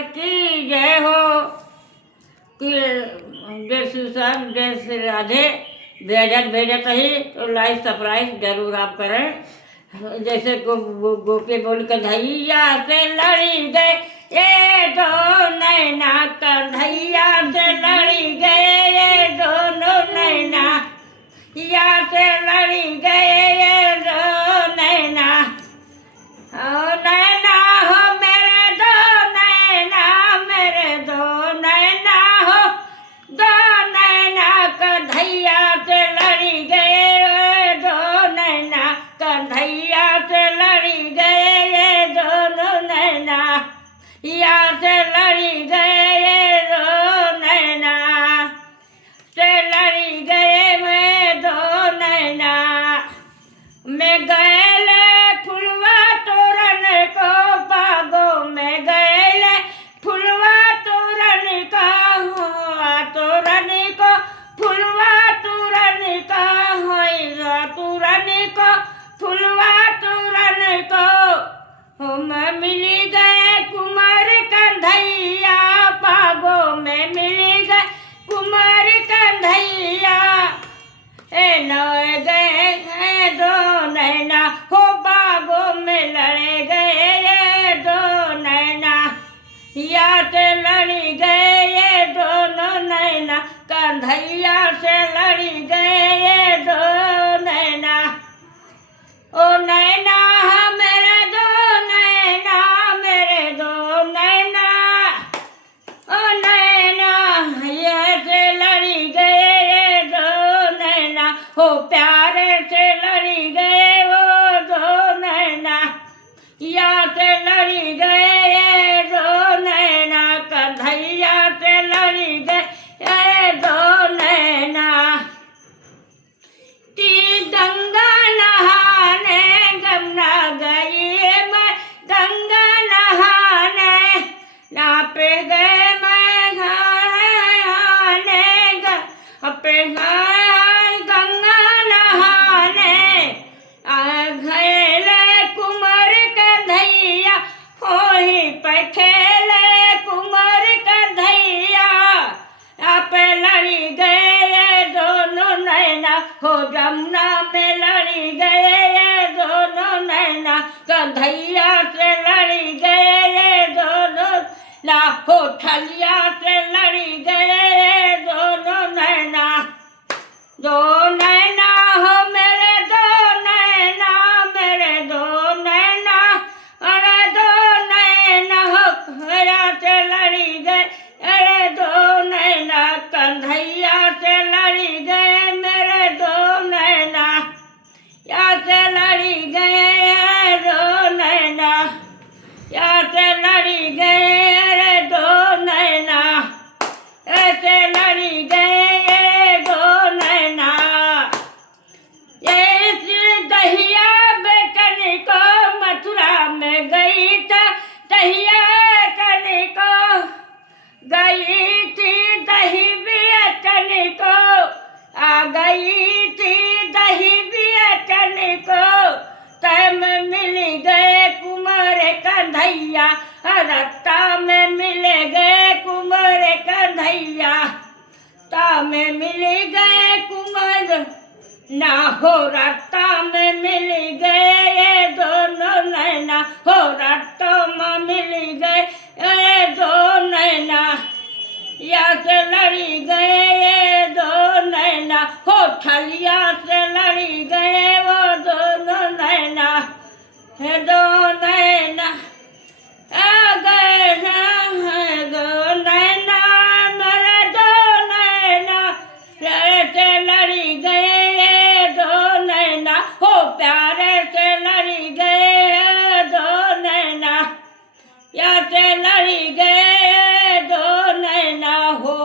लाल की जय हो। कि जय श्री श्याम, जय श्री राधे। भेजत ही तो लाइक सब्सक्राइब जरूर आप करें। जैसे गोपी बोल कन्हैया से लड़ी गए ये दो नैना, कन्हैया से लड़ी गए ये दोनों नैना, या से लड़ी गए ये दो नैना। ओ नैना हो मेरे दो नैना, मेरे दो नैना हो, दो नैना कन्हैया से लड़ी गए दो नैना, कन्हैया से लड़ी गए ये दोनों नैना, या से लड़ी गए ये दो नैना, से लड़ी गए वे दो नैना। मैं गए फुलवा तोरन को बागों में गए फुलवा तोरन का, तोरन को फुलवा तोरन का होइगा, तोरन को फुलवा तोरन को हम मिल गए कुमार कन्हैया, बागों में मिल गए कुमार कन्हैया। ए नए गए दो नैना हो, बागों में लड़े गए ये दो नैना, या से लड़ी गए ये दोनों नैना, कन्हैया से लड़ी गए ये दो नैना। ओ नैना मेरे दो नैना, मेरे दो नैना, ओ नैना ये से लड़ी गए ये दो नैना, हो प्यारे से लड़ी गए वो दो नैना, या से लड़ी गए ये दो नैना, कन्हैया से लड़ी गए ये दो नैना। ती गंगा नहाने गंगा गई मैं, गंगा नहाने ना पे गए मैं नहाने पे गंगा नहाने घैले कुमार कन्हैया, होही पे खेले कुमार कन्हैया, आप लड़ी गए ये दोनों नैना, हो जमुना में लड़ी गए ये दोनों नैना, कन्हैया से लड़ी गए ये दोनों ना, हो ठलिया से लड़ी गए ये दोनों नैना। दो नैना हो मेरे दो नैना, मेरे दो नैना, अरे दो नैना हो खैरा से लड़ी गए अरे दो नैना, कन्हैया से लड़ी गए मेरे दो नैना, या से लड़ी गए दो नैना, या से लड़ी गए अरे दो नैना, ऐसे लड़ी गए दो नैना। ये दहिया बेचने को मथुरा में गई था, दहिया बेचने को गई थी, दही बेचने को आ गई थी, दही बेचने को तम मिल गए कुमार कन्हैया, रत्ता में मिल गए कुमार कन्हैया, ता में मिल गए कुमार ना, हो रत्ता में मिल गए ये दोनों नैना, हो रत्तों में मिल गए ये दो नैना, या से लड़ी गए ये दो नैना, हो ठलिया से लड़ी गए वो दोनों नैना, है दो नैना आ गए दो नैना, मेरे दो नैना से लड़ी गए ये दो नैना, हो प्यारे से लड़ी गए दो नैना, या से लड़ी गए दो नैना। हो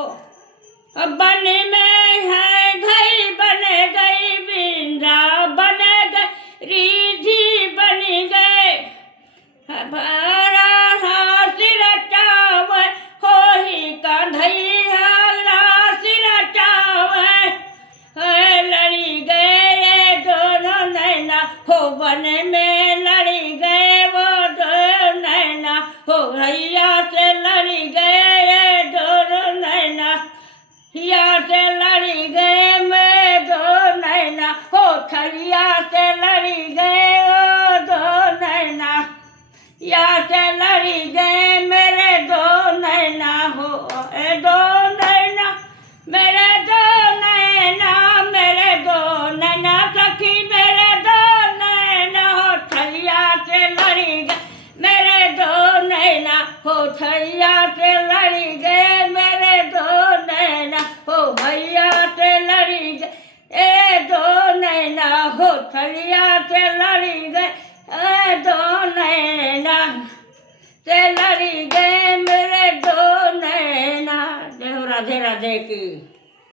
बन में है घई बन गई, बिंदा बन गई, रीझी बन गए, सिर चावे हो ही कन्हैया सिर चावे, लड़ी गए दोनों नैना, हो बन में लड़ी गए वो दो नैना, हो भैया से लड़ी या से लड़ी गए मेरे दो नैना हो छलिया से लड़ी गए ओ दो नैना या से लड़ी गए मेरे दो नैना हो ए दो नैना मेरे दो नैना मेरे दो नैना सखी मेरे दो नैना हो छलिया से लड़ी गए मेरे दो नैना हो छलिया से लड़ी गए मेरे दो नैना हो भैया से लड़ी गए ए दो नैना हो छलिया से लड़ी गए ए दो नैना से लड़ी गए मेरे दो नैना। जय हो राधे राधे की।